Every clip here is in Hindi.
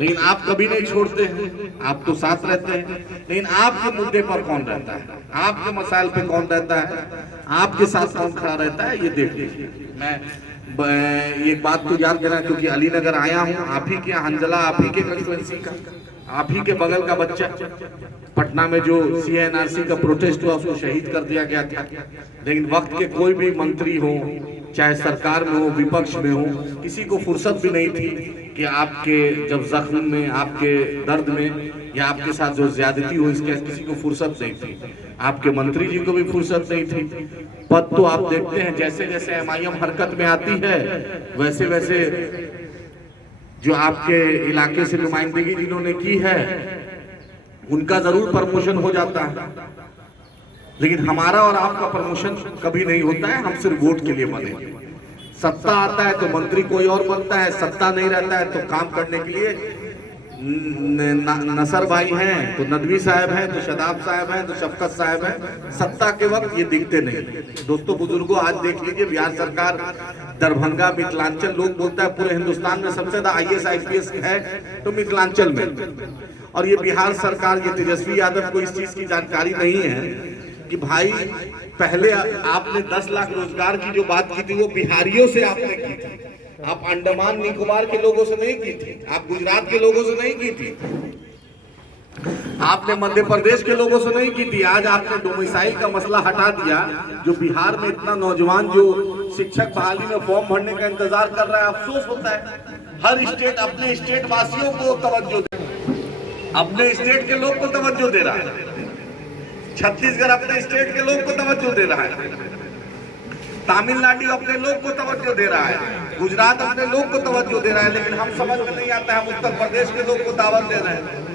लेकिन आप कभी नहीं छोड़ते हैं, आप तो साथ रहते हैं। लेकिन आपके मुद्दे पर कौन रहता है, आपके मसाइल पे कौन रहता है, आपके साथ कौन खड़ा रहता है, ये देख लीजिए। मैं ये बात तो याद देना, क्योंकि अलीनगर आया हूँ, आप ही के हंजला, आप ही के कंस्टिट्यूएंसी का, आप ही के बगल का बच्चा पटना में जो CNRC का प्रोटेस्ट हुआ उसको शहीद कर दिया गया था। लेकिन वक्त के कोई भी मंत्री हो, चाहे सरकार में हो, विपक्ष में हो, किसी को फुर्सत भी नहीं थी कि आपके जब जख्म में, आपके दर्द में या आपके साथ जो ज्यादती हो, इसके किसी को फुर्सत नहीं थी। आपके मंत्री जी को भी फुर्सत नहीं थी। पद तो आप देखते हैं, जैसे जैसे MIM हरकत में आती है वैसे वैसे जो आपके इलाके से नुमाइंदगी जिन्होंने की है उनका जरूर प्रमोशन हो जाता है। लेकिन हमारा और आपका प्रमोशन कभी नहीं होता है, हम सिर्फ वोट के लिए बने। सत्ता आता है तो मंत्री कोई और बनता है, सत्ता नहीं रहता है तो काम करने के लिए नसर भाई हैं तो नदवी साहब हैं तो शदाब साहब हैं तो शफकत साहब हैं, सत्ता के वक्त ये दिखते नहीं। दोस्तों बुजुर्गों, आज देख लीजिए बिहार सरकार, दरभंगा, मिथिलांचल, लोग बोलता है पूरे हिंदुस्तान में सबसे ज्यादा IAS IPS है तो मिथिलांचल में। और ये बिहार सरकार, ये तेजस्वी यादव को इस चीज की जानकारी नहीं है कि भाई पहले आपने 10 लाख रोजगार की जो बात की थी वो बिहारियों से आपने की थी, आप अंडमान निकोबार के लोगों से नहीं की थी, आप गुजरात के लोगों से नहीं की थी, आपने मध्य प्रदेश के लोगों से नहीं की थी। आज आपने डोमिसाइल का मसला हटा दिया। जो बिहार में इतना नौजवान जो शिक्षक बहाली में फॉर्म भरने का इंतजार कर रहा है, अफसोस होता है। हर स्टेट अपने स्टेट वासियों को तवज्जो दे, अपने स्टेट के लोग को तवज्जो दे रहा है। छत्तीसगढ़ अपने स्टेट के लोग को तवज्जो दे रहा है, तमिलनाडु अपने लोग को तवज्जो दे रहा है, गुजरात अपने लोग को तवज्जो दे रहा है। लेकिन हम समझ में नहीं आता है, हम उत्तर प्रदेश के लोग को दावत दे रहे हैं।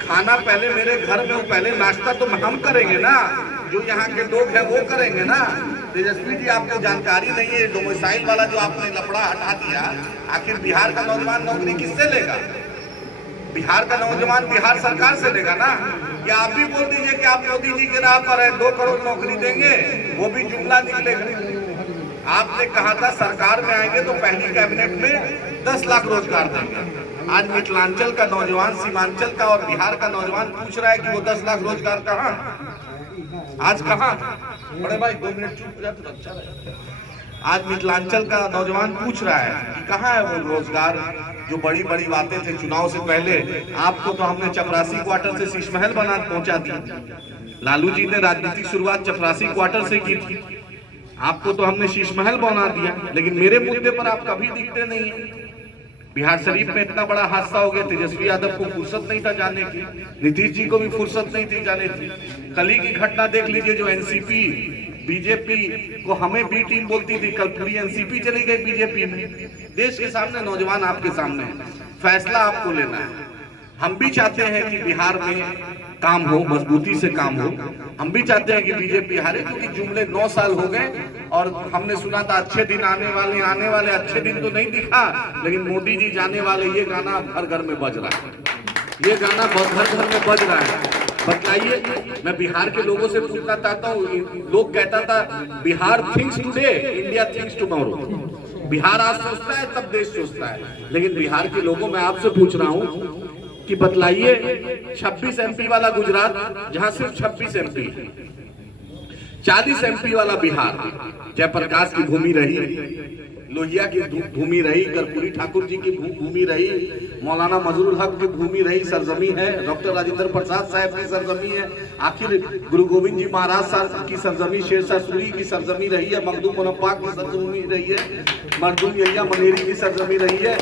खाना पहले मेरे घर में, पहले नाश्ता तो हम करेंगे ना, जो यहाँ के लोग हैं वो करेंगे ना। तेजस्वी जी, आपको जानकारी नहीं है, डोमिसाइल वाला जो आपने लफड़ा हटा दिया, आखिर बिहार का नौजवान नौकरी किससे लेगा? बिहार का नौजवान बिहार सरकार से लेगा ना। या आप भी बोल दीजिए कि आप मोदी जी के राह पर है, 2 करोड़ नौकरी देंगे, वो भी जुमला निकलेगा। आपने कहा था सरकार में आएंगे तो पहली कैबिनेट में 10 लाख रोजगार देंगे। आज मिथिलांचल का नौजवान, सीमांचल का और बिहार का नौजवान पूछ रहा है कि वो 10 लाख रोजगार कहाँ, आज कहाँ? बड़े भाई 2 मिनट चुप हो जाते तो अच्छा रहेगा। आज मिथिलांचल का नौजवान पूछ रहा है कि कहाँ है वो रोजगार जो बड़ी बड़ी बातें थे चुनाव से पहले। आपको तो हमने चपरासी क्वार्टर से शीश महल बना पहुंचा दिया। लालू जी ने राजनीतिक शुरुआत चपरासी क्वार्टर से की थी, आपको तो हमने शीश महल बना दिया। लेकिन मेरे मुद्दे पर आप कभी दिखते नहीं है। बिहार शरीफ में इतना बड़ा हादसा हो गया, तेजस्वी यादव को फुर्सत नहीं था जाने की, नीतीश जी को भी फुर्सत नहीं थी जाने की। कल ही की घटना देख लीजिए, जो NCP बीजेपी को हमें बी टीम बोलती थी, कल पूरी NCP चली गई बीजेपी में। देश के सामने नौजवान आपके सामने, फैसला आपको लेना है। हम भी चाहते हैं कि बिहार में काम हो, मजबूती से काम हो। हम भी चाहते हैं कि बीजेपी हारे, क्योंकि जुमले 9 साल हो गए और हमने सुना था अच्छे दिन आने वाले। अच्छे दिन तो नहीं दिखा, लेकिन मोदी जी जाने वाले, ये गाना घर घर में बज रहा है, ये गाना घर घर में बज रहा है। बताइए, मैं बिहार के लोगों से पूछना चाहता हूँ, लोग कहता था Bihar thinks today, India thinks tomorrow. Bihar आज सोचता है तब देश सोचता है। लेकिन बिहार के लोगों में आपसे पूछ रहा हूँ कि बतलाइए, 26 MP वाला गुजरात, जहां सिर्फ 26 MP, 40 MP वाला बिहार, जयप्रकाश की भूमि रही, लोहिया की भूमि रही, कर्पूरी ठाकुर जी की भूमि रही, मौलाना मजरूल हक की भूमि रही, सरजमी है, डॉक्टर राजेंद्र प्रसाद साहब की सरजमी है, आखिर गुरु गोविंद जी महाराज साहब की सरजमी, शेरशाह सूरी की सरजमी रही है, मखदूम मोनप्पा की सरजमी रही है, मर्दूम यहिया मनेरी की सरजमी रही है,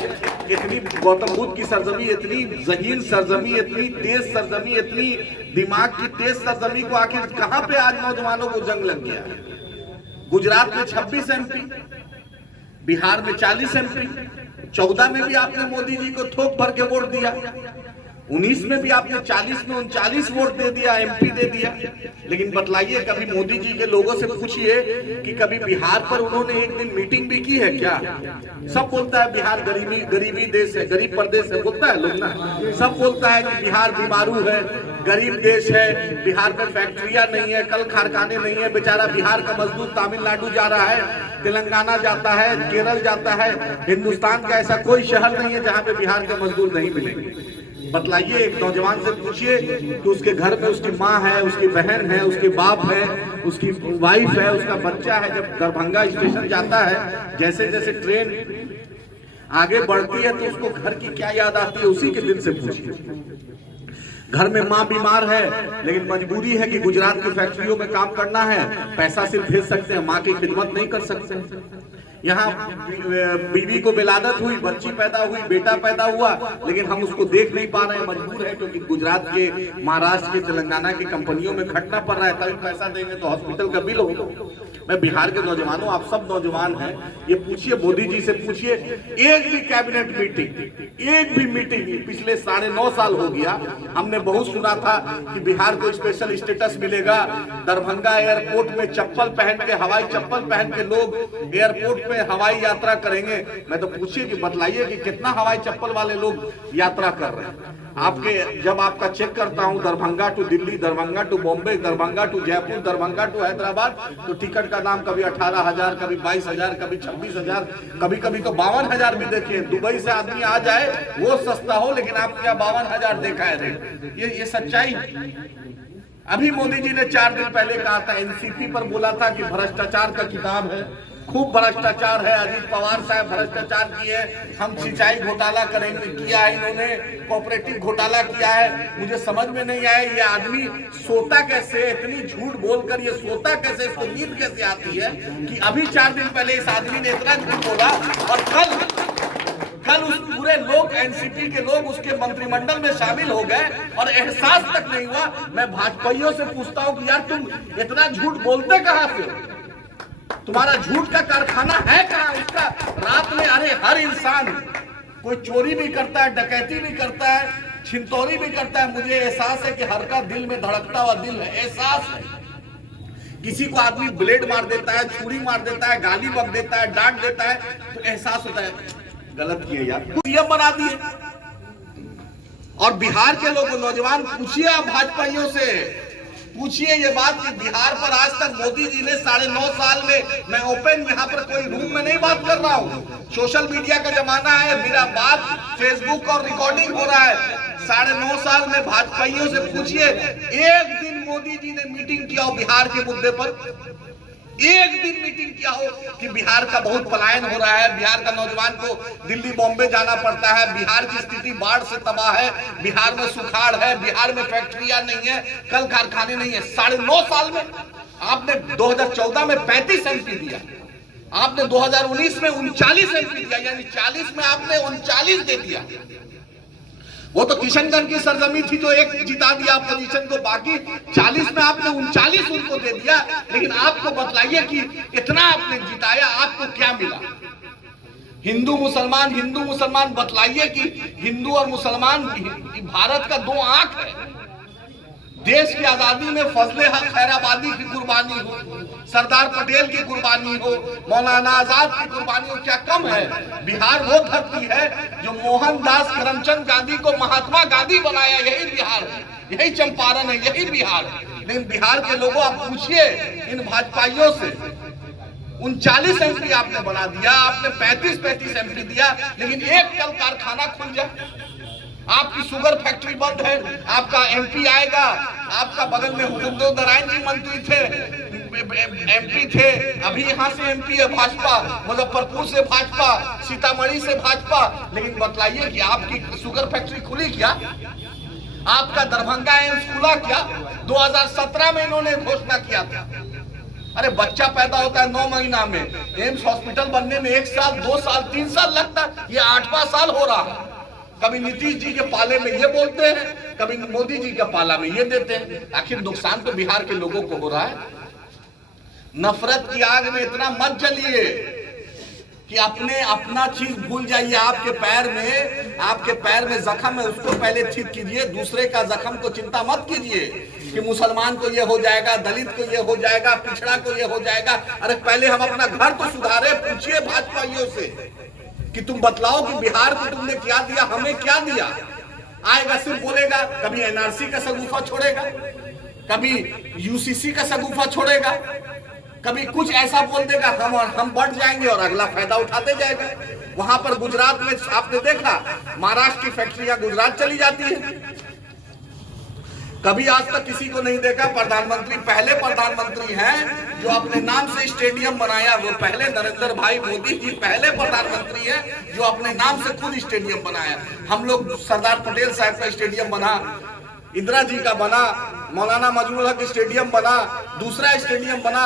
इतनी गौतम बुद्ध की सरजमी, इतनी जहीन सरजमी, इतनी तेज सरजमी, इतनी दिमाग की तेज सरजमी को आखिर कहाँ पे आज नौजवानों को जंग लग गया? गुजरात में 26 MP, बिहार में 40 MP, 14 में भी आपने मोदी जी को थोक भर के वोट दिया। 19 में भी आपने 40 में 39 वोट दे दिया, एमपी दे दिया। लेकिन बतलाइए, कभी मोदी जी के लोगों से पूछिए कि कभी बिहार पर उन्होंने एक दिन मीटिंग भी की है क्या? सब बोलता है बिहार गरीबी देश है, गरीब प्रदेश है, बोलता है लोग ना। सब बोलता है कि बिहार बीमारू है, गरीब देश है, बिहार में फैक्ट्रियां नहीं है, कल कारखाने नहीं है। बेचारा बिहार का मजदूर तमिलनाडु जा रहा है, तेलंगाना जाता है, केरल जाता है। हिंदुस्तान का ऐसा कोई शहर नहीं है जहां पे बिहार के मजदूर नहीं मिलेंगे। बतलाइए, एक नौजवान से पूछिए कि उसके घर में उसकी माँ है, उसकी बहन है, उसके बाप है, उसकी वाइफ है, उसका बच्चा है। जब दरभंगा स्टेशन जाता है, जैसे जैसे ट्रेन आगे बढ़ती है तो उसको घर की क्या याद आती है, उसी के दिन से पूछिए। घर में माँ बीमार है, लेकिन मजबूरी है कि गुजरात की फैक्ट्रियों में काम करना है, पैसा सिर्फ भेज सकते हैं, माँ की खिदमत नहीं कर सकते। यहाँ बीवी को विलादत हुई, बच्ची पैदा हुई, बेटा पैदा हुआ, लेकिन हम उसको देख नहीं पा रहे हैं, मजबूर है, क्योंकि गुजरात के, महाराष्ट्र के, तेलंगाना की कंपनियों में खटना पड़ रहा है। तभी पैसा देंगे तो हॉस्पिटल का बिल होगा। मैं बिहार के नौजवानों, आप सब नौजवान हैं, ये पूछिए, मोदी जी से पूछिए, एक भी कैबिनेट मीटिंग, एक भी मीटिंग पिछले 9.5 साल हो गया। हमने बहुत सुना था कि बिहार को स्पेशल स्टेटस मिलेगा, दरभंगा एयरपोर्ट में चप्पल पहन के, हवाई चप्पल पहन के लोग एयरपोर्ट में हवाई यात्रा करेंगे। मैं तो पूछिए कि बतलाइए कि कितना हवाई चप्पल वाले लोग यात्रा कर रहे हैं। आपके, जब आपका चेक करता हूं, Darbhanga to Delhi, Darbhanga to Bombay, Darbhanga to Jaipur, Darbhanga to Hyderabad, तो टिकट का दाम कभी 18,000, कभी 22,000, कभी 26,000, कभी कभी तो 52,000 भी देखिए। दुबई से आदमी आ जाए वो सस्ता हो, लेकिन आप क्या 52,000 देखा है रेट? ये सच्चाई। अभी मोदी जी ने 4 दिन पहले कहा था, एनसीपी पर बोला था कि भ्रष्टाचार का किताब है, खूब भ्रष्टाचार है, अजीत पवार साहब भ्रष्टाचार किए, हम सिंचाई घोटाला करेंगे, किया है इन्होंने, कोऑपरेटिव घोटाला किया है। मुझे समझ में नहीं आया ये आदमी सोता कैसे, इतनी झूठ बोलकर ये सोता कैसे, इसको नींद कैसे आती है कि अभी 4 दिन पहले इस आदमी ने इतना झूठ बोला और कल उस पूरे लोग, एनसीपी के लोग उसके मंत्रिमंडल में शामिल हो गए और एहसास तक नहीं हुआ। मैं भाजपाइयों से पूछता हूं कि यार तुम इतना झूठ बोलते कहां से? तुम्हारा झूठ का कारखाना है कहां? उसका रात में, अरे हर इंसान कोई चोरी भी करता है, डकैती भी करता है, छिनतौरी भी करता है। मुझे एहसास है कि हर का दिल में धड़कता हुआ दिल है, एहसास है। किसी को आदमी ब्लेड मार देता है, छुरी मार देता है, गाली बक देता है, डांट देता है, तो एहसास होता है गलत किए यार, सीएम बना दिए। और बिहार के लोग, नौजवान, पूछिए आप भाजपाइयों से, पूछिए ये बात कि बिहार पर आज तक मोदी जी ने 9.5 साल में, मैं ओपन यहाँ पर कोई रूम में नहीं बात कर रहा हूँ, सोशल मीडिया का जमाना है, मेरा बात फेसबुक और रिकॉर्डिंग हो रहा है। 9.5 साल में भाजपाइयों से पूछिए, एक दिन मोदी जी ने मीटिंग किया हो बिहार के मुद्दे पर? एक दिन मीटिंग किया हो कि बिहार का बहुत पलायन हो रहा है, बिहार का नौजवान को दिल्ली बॉम्बे जाना पड़ता है, बिहार की स्थिति बाढ़ से तबाह है, बिहार में सुखाड़ है, बिहार में फैक्ट्रियां नहीं है, कल कारखाने नहीं है। 9.5 साल में आपने 2014 में 35 एमपी दिया, आपने 2019 में 39 एमपी दिया, यानी 40 में आपने 39 दे दिया। वो तो किशनगंज की सरजमी थी जो एक जिता दिया अपोजिशन को, बाकी 40 में आपने 39 उनको दे दिया। लेकिन आपको बतलाइए कि इतना आपने जिताया, आपको क्या मिला? हिंदू मुसलमान, बतलाइए कि हिंदू और मुसलमान भारत का 2 आंख है। देश की आजादी में फजले हक खैराबादी की कुर्बानी हो, सरदार पटेल की कुर्बानी हो, मौलाना आजाद की कुर्बानी हो, क्या कम है? बिहार वो धरती है जो मोहनदास करमचंद गांधी को महात्मा गांधी बनाया, यही बिहार है, यही चंपारण है, यही बिहार है। लेकिन बिहार के लोगों, आप पूछिए इन भाजपाइयों से, 39 एमपी आपने बना दिया, आपने 35 एमपी दिया, लेकिन एक कल कारखाना खुल जाए, आपकी शुगर फैक्ट्री बंद है, आपका एमपी आएगा, आपका बगल में हुकुमदेव नारायण जी मंत्री थे, एमपी थे, अभी यहाँ से एमपी है भाजपा, मुजफ्फरपुर से भाजपा, सीतामढ़ी से भाजपा। लेकिन बतलाइए कि आपकी शुगर फैक्ट्री खुली क्या? आपका दरभंगा एम्स खुला क्या? 2017 में इन्होंने घोषणा किया था। अरे बच्चा पैदा होता है 9 महीना में, एम्स हॉस्पिटल बनने में 1 साल, 2 साल, 3 साल लगता, ये 8वां साल हो रहा है। कभी नीतीश जी के पाले में ये बोलते हैं, कभी मोदी जी के पाला में ये देते हैं। आखिर नुकसान तो बिहार के लोगों को हो रहा है। नफरत की आग में इतना मत जलिए कि अपने अपना चीज भूल जाइए। आपके पैर में जख्म है, उसको पहले ठीक कीजिए, दूसरे का जख्म को चिंता मत कीजिए कि मुसलमान को ये हो जाएगा, दलित को ये हो जाएगा, पिछड़ा को ये हो जाएगा। अरे पहले हम अपना घर तो सुधारे। पूछिए भाजपाइयों से कि तुम बतलाओ कि बिहार को तुमने क्या दिया, हमें क्या दिया। आएगा सिर्फ बोलेगा, कभी एनआरसी का शगुफा छोड़ेगा, कभी यूसीसी का शगुफा छोड़ेगा, कभी कुछ ऐसा बोल देगा, हम बढ़ जाएंगे और अगला फायदा उठाते जाएगा। वहां पर गुजरात में आपने देखा, महाराष्ट्र की फैक्ट्रियां गुजरात चली जाती है। कभी आज तक किसी को नहीं देखा प्रधानमंत्री, पहले प्रधानमंत्री हैं जो अपने नाम से स्टेडियम बनाया। वो पहले नरेंद्र भाई मोदी जी पहले प्रधानमंत्री हैं जो अपने नाम से खुद स्टेडियम बनाया। हम लोग सरदार पटेल साहब का स्टेडियम बना, इंदिरा जी का बना, मौलाना मजरूल हक स्टेडियम बना, दूसरा स्टेडियम बना,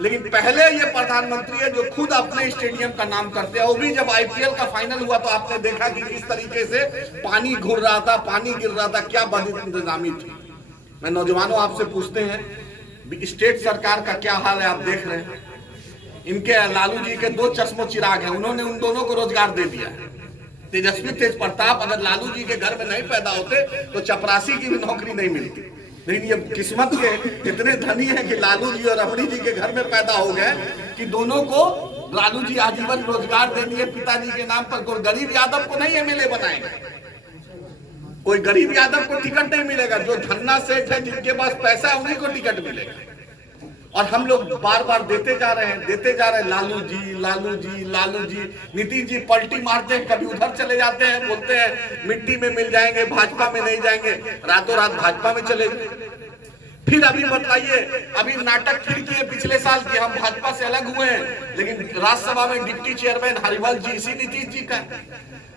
लेकिन पहले ये प्रधानमंत्री है जो खुद अपने स्टेडियम का नाम करते हैं। वो भी जब आईपीएल का फाइनल हुआ तो आपने देखा कि किस तरीके से पानी घुर रहा था, पानी गिर रहा था, क्या बदइंतजामी थी। मैं नौजवानों आपसे पूछते हैं, स्टेट सरकार का क्या हाल है आप देख रहे हैं। इनके लालू जी के 2 चश्मो चिराग हैं, उन्होंने उन दोनों को रोजगार दे दिया है। तेजस्वी तेज प्रताप अगर लालू जी के घर में नहीं पैदा होते तो चपरासी की भी नौकरी नहीं मिलती। लेकिन ये किस्मत के इतने धनी है कि लालू जी और रबड़ी जी के घर में पैदा हो गए कि दोनों को लालू जी आजीवन रोजगार दे दिए पिताजी के नाम पर। कोई गरीब यादव को नहीं एमएलए बनाएंगे, कोई गरीब यादव को टिकट नहीं मिलेगा। जो धन्ना सेठ है, जिनके पास पैसा है, उन्हीं को टिकट मिलेगा। और हम लोग बार बार देते जा रहे हैं लालू जी, लालू जी, लालू जी। नीतीश जी पलटी मारते हैं, कभी उधर चले जाते हैं, बोलते हैं मिट्टी में मिल जाएंगे, भाजपा में नहीं जाएंगे, रातों रात भाजपा में चले गए। फिर अभी बताइए, अभी नाटक फिर किए पिछले साल की, हम भाजपा से अलग हुए हैं, लेकिन राज्यसभा में डिप्टी चेयरमैन हरिवंश जी इसी नीतीश जी का।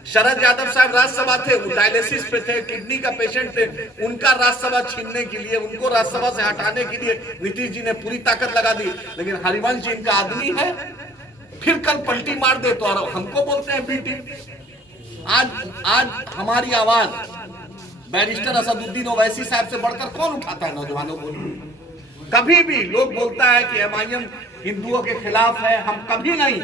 शरद यादव साहब राज्यसभा थे, वो डायलिसिस पे थे, किडनी का पेशेंट थे, उनका राज्यसभा छीनने के लिए, उनको राज्यसभा से हटाने के लिए नीतीश जी ने पूरी ताकत लगा दी। लेकिन हरिवंश जी इनका आदमी है, फिर कल पलटी मार दे तो हमको बोलते हैं बी टीम। आज हमारी आवाज बैरिस्टर असदुद्दीन ओवैसी साहब से बढ़कर कौन उठाता है नौजवानों को। कभी भी लोग बोलता है कि एमआईएम हिंदुओं के खिलाफ है, हम कभी नहीं।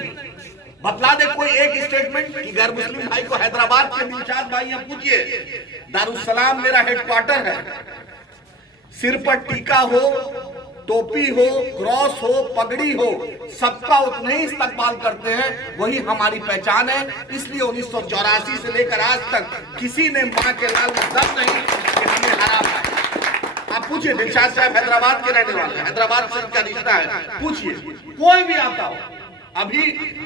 बतला दे कोई एक स्टेटमेंट कि गैर मुस्लिम भाई को हैदराबाद के दिलशाद भाई यहाँ पूछिए, दारुसलाम मेरा हेडक्वार्टर है, सिर पर टीका हो, टोपी हो, क्रॉस हो, पगड़ी हो, सबका उतना ही इस्तेमाल करते हैं, वही हमारी पहचान है। इसलिए 1984 से लेकर आज तक किसी ने मां के लाल में दम नहीं कि हमें हरा पाए। आप पूछिए, दिलशाद साहब हैदराबाद के रहने वाले, हैदराबाद से क्या रिश्ता है, पूछिए, कोई भी आता हो। अभी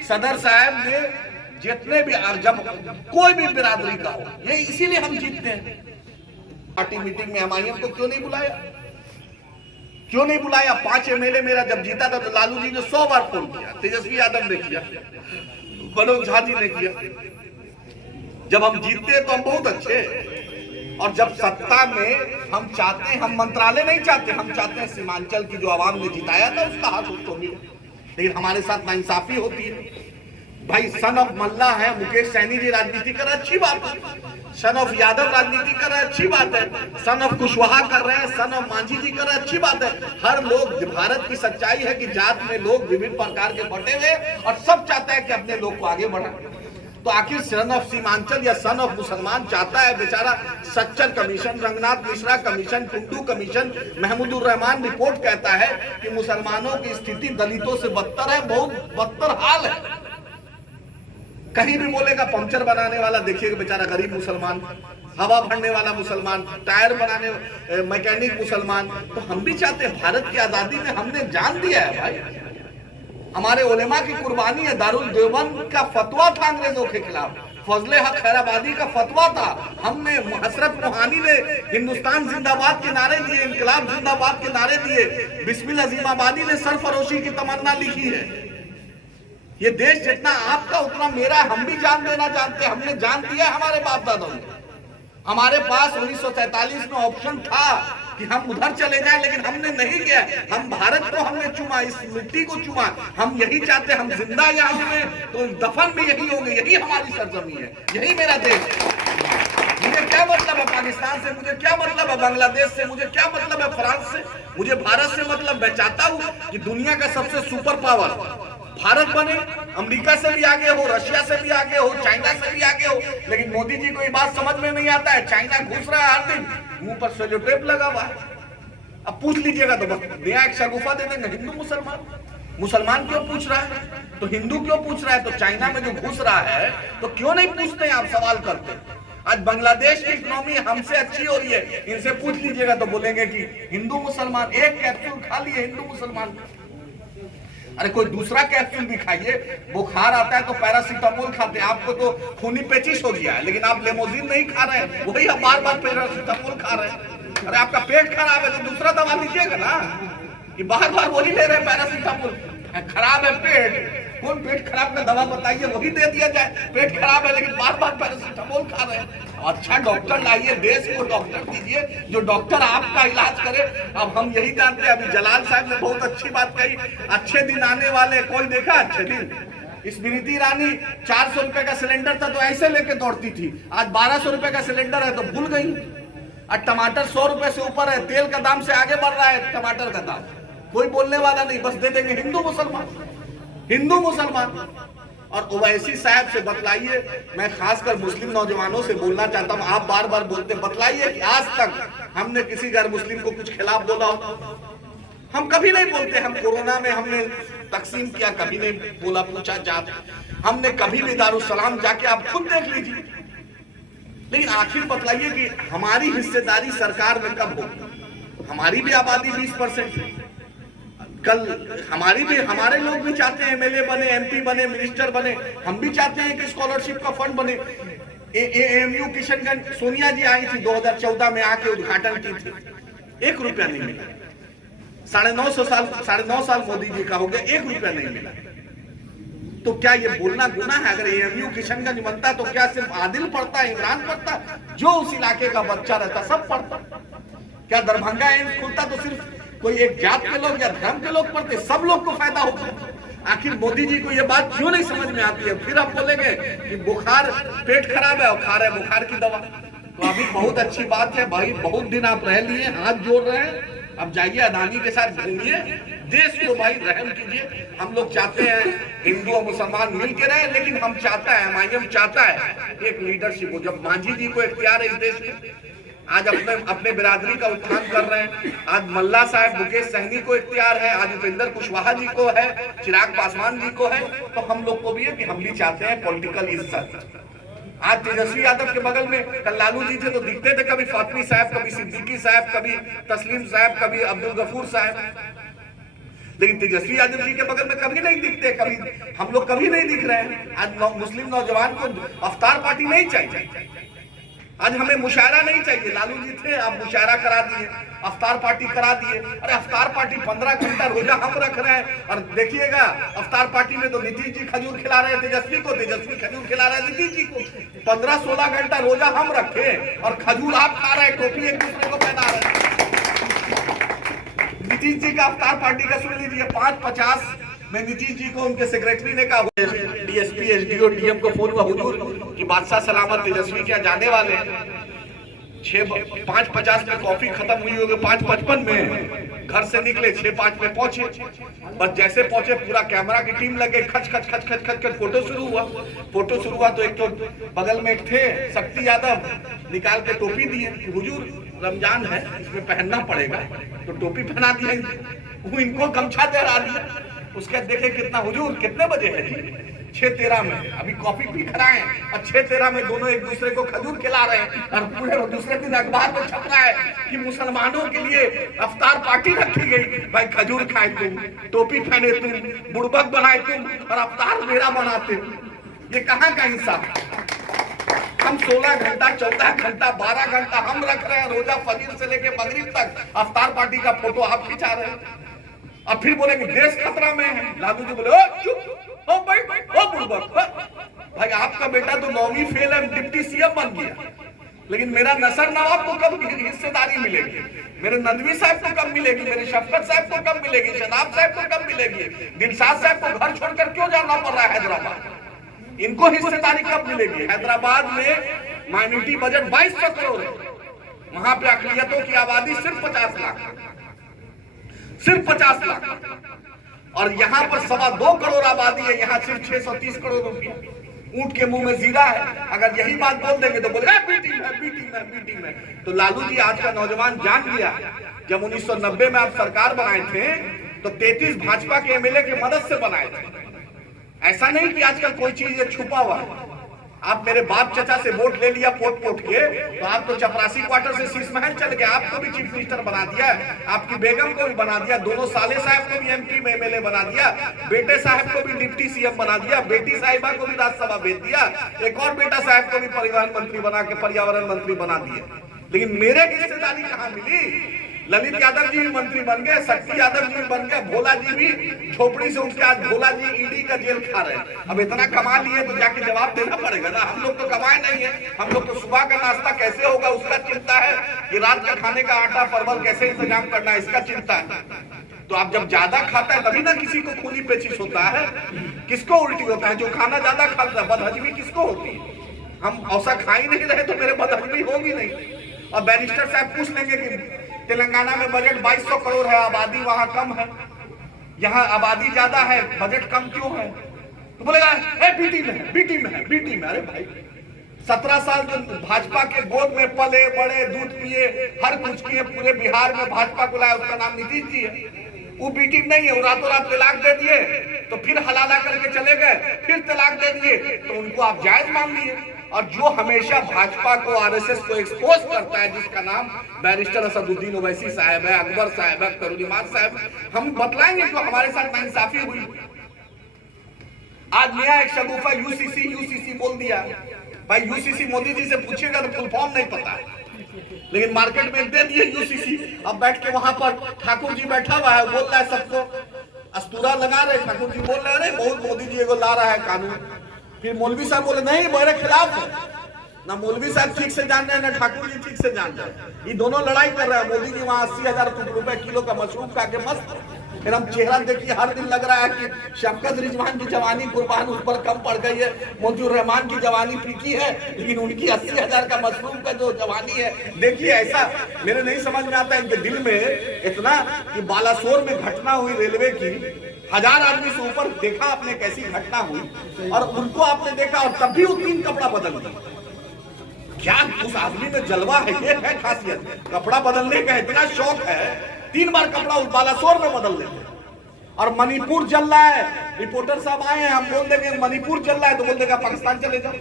सदर साहब ने जितने भी, जब कोई भी बिरादरी का हो, ये इसीलिए हम जीतते हैं। पार्टी मीटिंग में एमआईएम को क्यों नहीं बुलाया, क्यों नहीं बुलाया? 5 एमएलए मेरा जब जीता था तो लालू जी ने 100 बार फोन किया, तेजस्वी यादव ने किया, मनोज झा जी ने किया। जब हम जीतते हैं तो हम बहुत अच्छे, और जब सत्ता में हम चाहते हैं, हम मंत्रालय नहीं चाहते, हम चाहते हैं सीमांचल की जो आवाम ने जिताया था उसका हाथ उसको मिले। लेकिन हमारे साथ नाइंसाफी होती है। भाई सन ऑफ मल्ला है, मुकेश सैनी जी राजनीति कर रहे, अच्छी बात है। सन ऑफ यादव राजनीति कर रहे, अच्छी बात है। सन ऑफ कुशवाहा कर रहे हैं, सन ऑफ मांझी जी कर रहे, अच्छी बात है। हर लोग, भारत की सच्चाई है कि जात में लोग विभिन्न प्रकार के बटे हुए और सब चाहते हैं कि अपने लोग को आगे बढ़ाए। तो आखिर सन ऑफ सीमांचल या सन ऑफ मुसलमान चाहता है बेचारा। Sachar commission, Ranganath Mishra commission, Tundu commission, Mahmoodur Rahman report कहता है कि मुसलमानों की स्थिति दलितों से बदतर है, बहुत बदतर हाल है। कहीं भी बोलेगा पंक्चर बनाने वाला देखिएगा बेचारा गरीब मुसलमान, हवा भरने वाला मुसलमान, टायर बनाने मैकेनिक मुसलमान। तो हम भी चाहते हैं, भारत की आजादी में हमने जान दिया है भाई, हमारे उलेमा की कुर्बानी है। दारुल देवबंद का फतवा था अंग्रेजों के खिलाफ, फजले हक खैराबादी का फतवा था। हमने, हसरत मोहानी ने हिंदुस्तान जिंदाबाद के नारे दिए, इनकलाब जिंदाबाद के नारे दिए, बिस्मिल अजीमाबादी ने सरफरोशी की तमन्ना लिखी है। ये देश जितना आपका उतना मेरा, हम भी जान देना जानते हैं, हमने जान दिया हमारे बाप दादाओं ने। हमारे पास 1947 में ऑप्शन था कि हम उधर चले जाएं, लेकिन हमने नहीं किया। हम भारत को हमने चुमा, इस मिट्टी को चुमा। हम यही चाहते, हम जिंदा यहाँ हुए तो दफन भी यही होंगे, यही हमारी सरजमी है, यही मेरा देश। मुझे क्या मतलब है पाकिस्तान से, मुझे क्या मतलब है बांग्लादेश से, मुझे क्या मतलब है फ्रांस से, मुझे भारत से मतलब। मैं चाहता हूँ कि दुनिया का सबसे सुपर पावर भारत बने, अमेरिका से भी आगे हो, रशिया से भी आगे हो, चाइना से भी आगे हो, लेकिन मोदी जी को ये बात समझ में नहीं आता है। चाइना घुस रहा है हर दिन, मुंह पर सेलो टेप लगा हुआ है। अब पूछ लीजिएगा तो बस नया एक शगुफा दे देंगे, हिंदू मुसलमान। मुसलमान क्यों पूछ रहा है तो हिंदू क्यों पूछ रहा है, तो चाइना में जो घुस रहा है तो क्यों नहीं पूछते, आप सवाल करते। आज बांग्लादेश की इकोनॉमी हमसे अच्छी हो रही है, इनसे पूछ लीजिएगा तो बोलेंगे कि हिंदू मुसलमान, एक कैप्सूल खा लिए हिंदू मुसलमान। अरे कोई दूसरा कैप्सूल भी खाइए, बुखार आता है तो पैरासीटामोल खाते हैं, आपको तो खूनी पेचिश हो गया है, लेकिन आप लेमोजिन नहीं खा रहे हैं, वही आप बार बार पैरासीटामोल खा रहे हैं। अरे आपका पेट खराब है तो दूसरा दवा लीजिएगा ना, कि बार बार वही ले रहे हैं पैरासीटामोल। खराब है पेट, कौन पेट खराब का दवा बताइए, वही दे दिया जाए। पेट खराब है लेकिन बार बार पैरासीटामोल खा रहे हैं। अच्छा डॉक्टर लाइए, देश को डॉक्टर दीजिए जो डॉक्टर आपका इलाज करे। अब हम यही जानते हैं, अभी जलाल साहब ने बहुत अच्छी बात कही, अच्छे दिन आने वाले, कोई देखा अच्छे दिन। स्मृति ईरानी 400 रुपए का सिलेंडर था तो ऐसे लेके दौड़ती थी, आज 1200 रुपए का सिलेंडर है तो भूल गई। और टमाटर 100 रुपए से ऊपर है, तेल का दाम से आगे बढ़ रहा है टमाटर का दाम, कोई बोलने वाला नहीं, बस दे देंगे हिंदू मुसलमान, हिंदू मुसलमान। और ओवैसी साहब से बतलाइए, मैं खासकर मुस्लिम नौजवानों से बोलना चाहता हूं, आप बार बार बोलते, बतलाइए कि आज तक हमने किसी गैर मुस्लिम को कुछ खिलाफ बोला हो? हम कभी नहीं बोलते। हम कोरोना में हमने तकसीम किया, कभी नहीं बोला, पूछा जात, हमने कभी भी दारुसलाम जाके आप खुद देख लीजिए। लेकिन आखिर बतलाइए कि हमारी हिस्सेदारी सरकार में कब होगी? हमारी भी आबादी 20% है, कल हमारे लोग भी चाहते हैं एमएलए बने, एमपी बने, मिनिस्टर बने, हम भी चाहते हैं कि स्कॉलरशिप का फंड बने। एएमयू किशनगंज सोनिया जी आई थी 2014 में, आके उद्घाटन की थी, 1 रुपया नहीं मिला। 9.5 साल मोदी जी का हो गया, 1 रुपया नहीं मिला। तो क्या ये बोलना गुनाह है? अगर एएमयू किशनगंज बनता तो क्या सिर्फ आदिल पढ़ता, इमरान पढ़ता, जो उस इलाके का बच्चा रहता सब पढ़ता? क्या दरभंगा एम्स खुलता तो सिर्फ कोई एक जात के लोग या धर्म के लोग पढ़ते? सब लोग को फायदा होता। आखिर मोदी जी को ये बात क्यों नहीं समझ में आती है? फिर आप बोलेंगे कि बुखार, पेट खराब है और खा रहे बुखार की दवा। तो अभी बहुत अच्छी बात है भाई, बहुत दिन आप रह लिए, हाथ जोड़ रहे हैं, अब जाइए अदानी के साथ घूमिए, देश को भाई रहम कीजिए। हम लोग चाहते हैं हिंदू और मुसलमान मिल के रहे, लेकिन हम चाहता है, एमआईएम चाहता है एक लीडरशिप हो। जब मांझी जी को इख्तियार है इस देश में, आज अपने बिरादरी का उत्थान कर रहे हैं, आज मल्ला साहब मुकेश सहनी को इख्तियार है, आज उपेंद्र कुशवाहा जी को है, चिराग पासवान जी को है, तो हम लोग को भी है कि हम भी चाहते हैं पॉलिटिकल इज्जत। आज तेजस्वी यादव के बगल में कल लालू जी थे तो दिखते थे, कभी फातमी साहब, कभी सिद्दीकी साहब, कभी तस्लीम साहब, कभी अब्दुल गफूर साहब, लेकिन तेजस्वी यादव जी के बगल में कभी नहीं दिखते, कभी हम लोग कभी नहीं दिख रहे हैं। आज मुस्लिम नौजवान को अफ्तार पार्टी नहीं चाहिए, आज हमें मुशायरा नहीं चाहिए। लालू जी थे, आप मुशायरा करा दिए, अफ्तार पार्टी करा दिए। अरे अफ्तार पार्टी 15 घंटा रोजा हम रख रहे हैं, और देखिएगा अफ्तार पार्टी में तो नीतीश जी खजूर खिला रहे हैं तेजस्वी को, तेजस्वी खजूर खिला रहे हैं नीतीश जी को। 15-16 घंटा रोजा हम रखे और खजूर आप खा रहे हैं, टोपी एक दूसरे को पहना रहे हैं। नीतीश जी का अफ्तार पार्टी का सुन लीजिए, 5:50 में नीतीश जी को उनके सेक्रेटरी ने कहा, डीएसपी एसडीओ डीएम को फोन हुआ, हुजूर कि बादशाह सलामत तेजस्वी क्या जाने वाले। 5:50 में कॉफी खत्म हुई होगी, 5:55 में घर से निकले, 6:05 में पहुंचे। बस जैसे पहुंचे पूरा कैमरा की टीम लगे, खच खच खच खच खच खच फोटो शुरू हुआ। फोटो शुरू हुआ तो एक तो बगल में एक थे शक्ति यादव, निकाल के टोपी दिए, हुजूर रमजान है इसमें पहनना पड़ेगा, तो टोपी पहना दिया। वो इनको गमछा दे रहा दिया। उसके देखे कितना, हुजूर कितने बजे है जी? 6:13 में, अभी कॉफी पी कराए और 6:13 में दोनों एक दूसरे को खजूर खिला रहे हैं। और पूरे दूसरे दिन अखबार में छप रहा है कि मुसलमानों के लिए अफ्तार पार्टी रखी गई। भाई खजूर खाए तुम, टोपी पहने तुम, बुड़बक बनाए तुम, और अफ्तार मेरा बनाते। ये कहाँ का इंसाफ? हम 16 घंटा, 14 घंटा, 12 घंटा हम रख रहे हैं रोजा, फजीर से लेके मगरिब तक। अफ्तार पार्टी का फोटो आप खिंचा रहे हैं और फिर बोलेंगे देश खतरा में है। लालू जी बोले चुप हो भाई, ओ बुड़बक। भाई आपका बेटा तो 9वीं फेल है, डिप्टी सीएम बन गया, लेकिन मेरा नसर नवाब को कब हिस्सेदारी मिलेगी? मेरे नदवी साहब को कब मिलेगी? मेरे शफकत साहब को कब मिलेगी? शनाब साहब को कब मिलेगी? दिलशाद साहब को घर छोड़कर क्यों जाना पड़ रहा है हैदराबाद? इनको हिस्सेदारी कब मिलेगी? हैदराबाद में माइनॉरिटी बजट 2200 करोड़ है, वहां पे अकलियतों की आबादी सिर्फ 50 लाख, सिर्फ 50 लाख। और यहाँ पर 2.25 करोड़ आबादी है, यहाँ सिर्फ 630 करोड़ रुपया। ऊंट के मुंह में जीरा है। अगर यही बात बोल देंगे तो बोलेगा बी टीम है, बी टीम है, बी टीम है। तो लालू जी आज का नौजवान जान लिया, जब 1990 में आप सरकार बनाए थे तो 33 भाजपा के एमएलए की मदद से बनाए थे। ऐसा नहीं कि आजकल कोई चीज छुपा हुआ है। आप मेरे बाप चचा से वोट ले लिया पोट पोट के, तो आप तो चपरासी क्वार्टर से शीश महल चल गए, आपको भी चीफ मिनिस्टर बना दिया, आपकी बेगम को भी बना दिया, दोनों साले साहब को भी एमपी में एमएलए बना दिया, बेटे साहब को भी डिप्टी सीएम बना दिया, बेटी साहिबा को भी राज्यसभा भेज दिया, एक और बेटा साहब को भी परिवहन मंत्री बना के पर्यावरण मंत्री बना दिया। लेकिन मेरे की हिस्सेदारी कहाँ मिली? ललित यादव जी भी मंत्री बन गए, शक्ति यादव जी भी बन गए, भोला जी भी झोपड़ी से उठ के आज भोला जी ईडी का जेल खा रहे हैं। अब इतना कमा लिए तो जाके जवाब देना पड़ेगा ना। हम लोग तो कमाए नहीं है, हम लोग तो सुबह का नाश्ता कैसे होगा उसका चिंता है, कि रात का खाने का आटा परवल कैसे इंतजाम करना है इसका चिंता है। तो आप जब ज्यादा खाता है तभी ना किसी को खूनी पेचिश होता है, किसको उल्टी होता है? जो खाना ज्यादा खाता है बदहजमी किसको होती है? हम औसा खा ही नहीं रहे तो मेरे बदहजमी होगी नहीं। और बैरिस्टर साहब पूछ लेंगे कि तेलंगाना में बजट 2200 करोड़ है, आबादी वहां कम है, यहाँ आबादी ज्यादा है, बजट कम क्यों है? तो बोलेगा बीटी में है, बीटी में है, बीटी में। अरे भाई 17 साल जो भाजपा के गोद में पले बड़े, दूध पिए, हर कुछ किए, पूरे बिहार में भाजपा को लाया, उसका नाम नीतीश जी है। वो बीटी नहीं है, वो रातों रात तलाक दे दिए तो फिर हलाला करके चले गए, फिर तलाक दे दिए तो उनको आप जायज मान लिए। और जो हमेशा भाजपा को आरएसएस को एक्सपोज करता है, जिसका नाम बैरिस्टर असदुद्दीन ओवैसी साहब है, अकबर साहब है, करुणीमान साहब, हम बतलाएंगे जो हमारे साथ नाइंसाफी हुई। आज नया एक शगुफा यूसीसी बोल दिया। भाई यूसीसी मोदी जी से पूछिएगा तो फुल फॉर्म नहीं पता है, लेकिन मार्केट में दे दिए यूसीसी। अब बैठ के वहां पर ठाकुर जी बैठा हुआ है, बोल रहा है सबको अस्तूरा लगा रहे, ठाकुर जी बोल रहे हैं बहुत मोदी जी को ला रहा है कानून। फिर मौलवी साहब बोले नहीं मेरे खिलाफ है। ना मौलवी साहब ठीक से जान रहे हैं, ना ठाकुर जी ठीक से जान रहे हैं, ये दोनों लड़ाई कर रहे हैं। मोदी जी वहां 80,000 रुपए किलो का मशरूम खा के मस्त। फिर हम चेहरा देखिए, हर दिन लग रहा है कि शफकत रिजवान की जवानी कुर्बान उस पर कम पड़ गई है, मंजूर रहमान की जवानी फीकी है, लेकिन उनकी 80,000 का मशरूम का जो जवानी है देखिए। ऐसा मेरे नहीं समझ में आता है इनके दिल में इतना, कि बालासोर में घटना हुई रेलवे की, 1000 आदमी से ऊपर देखा आपने कैसी घटना हुई, और उनको आपने देखा और तब भी वो 3 कपड़ा बदल दिया। क्या उस आदमी में जलवा है? ये है खासियत, कपड़ा बदलने का इतना शौक है, 3 बार कपड़ा उस बालासोर में बदल लेते। और मणिपुर जल रहा है, रिपोर्टर साहब आए हैं, हम बोल देंगे मणिपुर जल रहा है तो बोल देगा पाकिस्तान चले जाओ,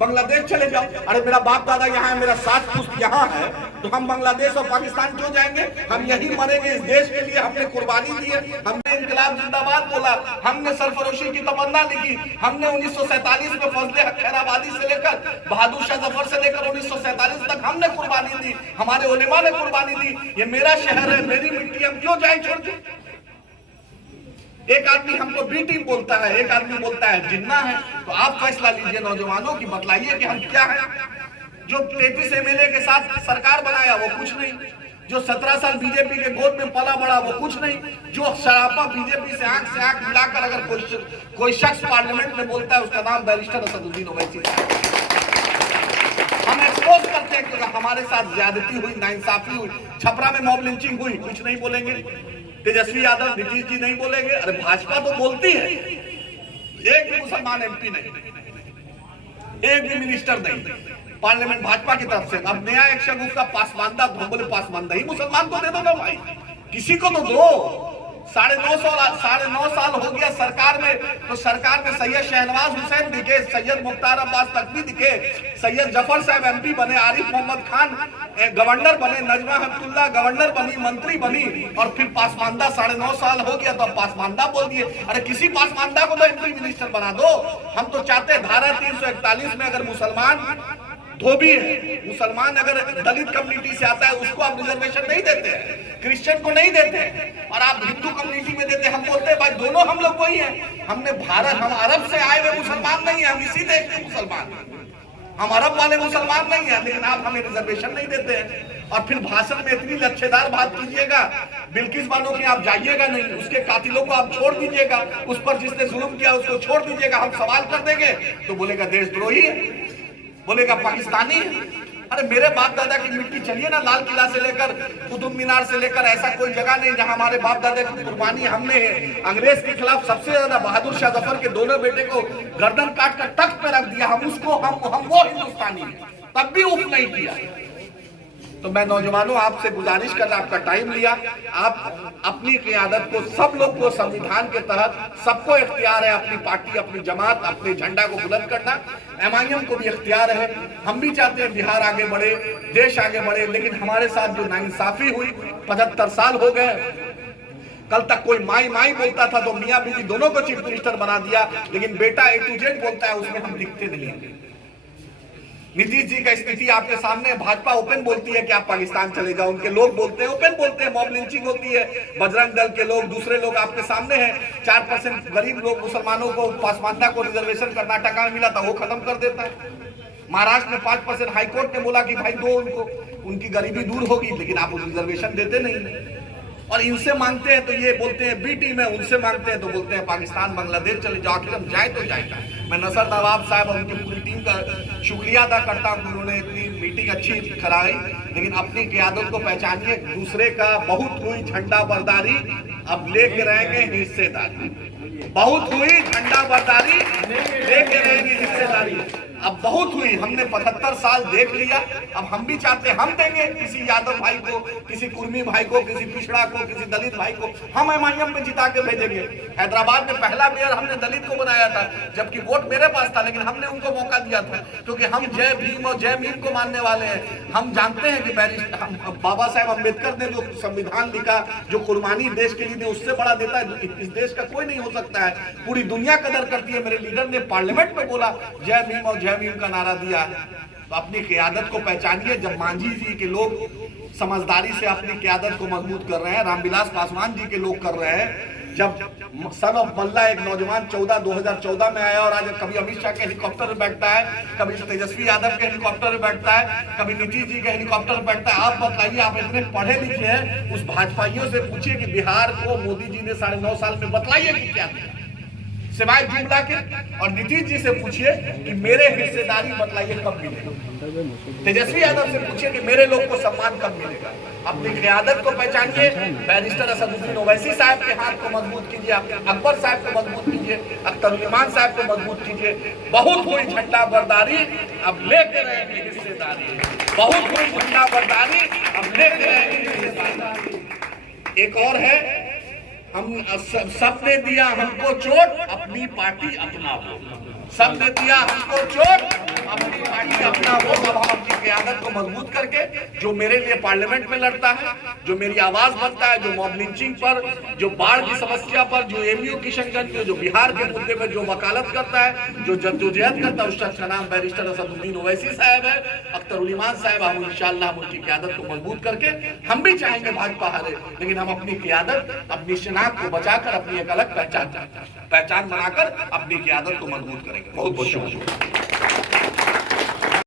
बांग्लादेश चले जाओ। अरे मेरा बाप दादा यहाँ है, मेरा 7 पुश्त यहाँ है, तो हम बांग्लादेश और पाकिस्तान क्यों जाएंगे? हम यही मरेंगे। इस देश के लिए हमने कुर्बानी दी है, हमने इंकलाब जिंदाबाद बोला, हमने सरफरोशी की तमन्ना लिखी, हमने 1947 में फजले खैराबादी से लेकर बहादुर शाह जफर से लेकर 1947 तक हमने कुर्बानी दी, हमारे उलेमा ने कुर्बानी दी। ये मेरा शहर है, मेरी मिट्टी, हम क्यों जाए छोड़ के? एक आदमी हमको बी टीम बोलता है, एक आदमी बोलता है जिन्ना है। तो आप फैसला लीजिए नौजवानों की, बतलाइए कि हम क्या है। जो 33 एमएलए के साथ सरकार बनाया वो कुछ नहीं, जो 17 साल बीजेपी के गोद में पला बड़ा वो कुछ नहीं, जो सरापा बीजेपी से आंख मिलाकर अगर कोई शख्स पार्लियामेंट में बोलता है उसका नाम बैरिस्टर असदुद्दीन ओवैसी है। हम एक्सपोज करते हैं कि हमारे साथ ज्यादती हुई, नाइंसाफी हुई, छपरा में मॉब लिंचिंग हुई, कुछ नहीं बोलेंगे। तेजस्वी यादव, नीतीश जी नहीं बोलेंगे। अरे भाजपा तो बोलती है, एक भी मुसलमान एमपी नहीं, एक भी मिनिस्टर नहीं, पार्लियामेंट भाजपा की तरफ से। अब नया एक शगुफ का पासमानदा, हम बोले पासमानदा ही मुसलमान को दे दो ना भाई, किसी को तो दो। 9.5 साल हो गया सरकार में, तो सरकार में सैयद शहनवाज हुसैन दिखे, सैयद मुख्तार अब्बास नकवी दिखे, सैयद जफर साहब एमपी बने, आरिफ मोहम्मद खान गवर्नर बने, नजमा हेपतुल्लाह गवर्नर बनी, मंत्री बनी, और फिर पासमानदा 9.5 साल हो गया तो अब पासमानदा बोल दिए। अरे किसी पासमानदा को तो एमपी मिनिस्टर बना दो। हम तो चाहते हैं धारा 341 में अगर मुसलमान धोबी है, मुसलमान अगर दलित कम्युनिटी से आता है उसको आप रिजर्वेशन नहीं देते हैं, क्रिश्चियन को नहीं देते हैं, और आप हिंदू कम्युनिटी में देते हैं। हम बोलते हैं भाई दोनों हम लोग वही हैं। हमने भारत, हम अरब से आए हुए मुसलमान नहीं है, हम इसी देश के मुसलमान, हम अरब वाले मुसलमान नहीं है, लेकिन आप हमें रिजर्वेशन नहीं देते हैं। और फिर भाषण में इतनी लच्छेदार बात कीजिएगा, बिल्किस बानो की आप जाइएगा नहीं, उसके कातिलों को आप छोड़ दीजिएगा, उस पर जिसने जुल्म किया उसको छोड़ दीजिएगा, हम सवाल कर देंगे तो बोलेगा देशद्रोही है, बोलेगा पाकिस्तानी है। अरे मेरे बाप दादा की मिट्टी, चलिए ना लाल किला से लेकर कुतुब मीनार से लेकर, ऐसा कोई जगह नहीं जहां हमारे बाप दादा की कुर्बानी हमने है। अंग्रेज के खिलाफ सबसे ज्यादा बहादुर शाह जफर के दोनों बेटे को गर्दन काट कर तख्त पे रख दिया, हम वो हिंदुस्तानी है, तब भी उफ नहीं किया। तो मैं नौजवानों आपसे गुजारिश कर रहा, आपका टाइम लिया, आप अपनी क़ियादत को, सब लोग को संविधान के तहत सबको इख्तियार है अपनी पार्टी, अपनी जमात, अपने झंडा को बुलंद करना। MIM को भी इख्तियार है, हम भी चाहते हैं बिहार आगे बढ़े, देश आगे बढ़े, लेकिन हमारे साथ जो नाइंसाफी हुई, 75 साल हो गए। कल तक कोई माई माई बोलता था तो मियाँ बीवी दोनों को चीफ मिनिस्टर बना दिया, लेकिन बेटा A to Z बोलता है, उसमें हम दिखते नहीं हैं। नीतीश जी का स्थिति आपके सामने, भाजपा ओपन बोलती है कि आप पाकिस्तान चले जाओ, उनके लोग बोलते हैं, ओपन बोलते हैं, मॉब लिंचिंग होती है, बजरंग दल के लोग, दूसरे लोग आपके सामने हैं। 4% गरीब लोग, मुसलमानों को, पासवानता को रिजर्वेशन कर्नाटक में मिला था, वो खत्म कर देता है। महाराष्ट्र में 5% हाईकोर्ट ने बोला कि भाई दो उनको, उनकी गरीबी दूर होगी, लेकिन आप रिजर्वेशन देते नहीं। और इनसे मांगते हैं तो ये बोलते हैं बी टीम है, उनसे मांगते हैं तो बोलते हैं पाकिस्तान बांग्लादेश चले जाओ। आखिर हम जाए तो जाएगा। मैं नसर नवाब साहब और उनकी पूरी टीम का शुक्रिया अदा करता हूँ, उन्होंने इतनी मीटिंग अच्छी कराई, लेकिन अपनी क़ियादत को पहचानिए। दूसरे का बहुत हुई झंडा बरदारी, अब लेके रहेंगे हिस्सेदारी। बहुत हुई झंडा बरदारी, लेके रहेंगे हिस्सेदारी। अब बहुत हुई, हमने 75 साल देख लिया, अब हम भी चाहते हैं, हम देंगे किसी यादव भाई को, किसी कुर्मी भाई को, किसी पिछड़ा को, किसी दलित भाई को, हम MIM में जिता के भेजेंगे। हैदराबाद में पहला मेयर हमने दलित को बनाया था, जबकि वोट मेरे पास था, लेकिन हमने उनको मौका दिया था, क्योंकि हम जय भीम और जय मीम को मानने वाले हैं। हम जानते हैं कि बाबा साहेब अम्बेडकर ने जो संविधान लिखा, जो कुर्बानी देश के लिए दी, उससे बड़ा देता है इस देश का कोई नहीं हो सकता है। पूरी दुनिया कदर करती है। मेरे लीडर ने पार्लियामेंट में बोला जय भीम और जय मीम का नारा दिया। तो अपनी क़ियादत को पहचानिए। जब मांझी जी के लोग समझदारी से अपनी क़ियादत को मजबूत कर रहे हैं, रामविलास पासवान जी के लोग कर रहे हैं, जब सन ऑफ मल्ला एक नौजवान 2014 में आया और आज कभी अमित शाह के हेलीकॉप्टर में बैठता है, कभी तेजस्वी यादव के हेलीकॉप्टर में बैठता है, कभी नीतीश जी के हेलीकॉप्टर में बैठता है। आप बताइए, आप इतने पढ़े लिखे हैं, उस भाजपाइयों से पूछिए कि बिहार को मोदी जी ने 9.5 साल में बतलाइए कि क्या दिया सिवाय जुमला के। और नीतीश जी से पूछिए कि मेरे हिस्सेदारी बतलाइए कब मिलेगा। तेजस्वी यादव से पूछिए कि मेरे लोग को सम्मान कब मिलेगा। अपनी क़ियादत को पहचानिए। बैरिस्टर असदुद्दीन ओवैसी साहब के हाथ को मजबूत कीजिए, अकबर साहब को मजबूत कीजिए, अख्तरुल साहब को मजबूत कीजिए। बहुत हुई झंडा बरदारी, अब लेके रहेंगे हिस्सेदारी। बहुत हुई झंडा बरदारी, अब लेके रहेंगे हिस्सेदारी। एक और है, हम सबने दिया हमको चोट, अपनी पार्टी अपना वोट। सबने दिया हमको चोट, अपनी पार्टी अपना वोट। अब हम अपनी क़ियादत को मजबूत करके, जो मेरे लिए पार्लियामेंट में लड़ता है, जो मेरी आवाज बनता है, जो मॉब लिंचिंग पर, जो बाढ़ की समस्या पर, जो MU किशनगंज में, जो बिहार के मुद्दे पर जो वकालत करता है, जो जद्दोजहद करता है, उस शख्स का नाम बैरिस्टर असदुद्दीन ओवैसी साहब है, अख्तरुल साहब। हम इंशाअल्लाह हम उनकी क़ियादत को मजबूत करके, हम भी चाहेंगे भाजपा हारे, लेकिन हम अपनी क़ियादत, अपनी शनाख्त को बचाकर, अपनी एक अलग पहचान बनाकर अपनी क़ियादत को मजबूत करेंगे। बहुत बहुत शुक्रिया।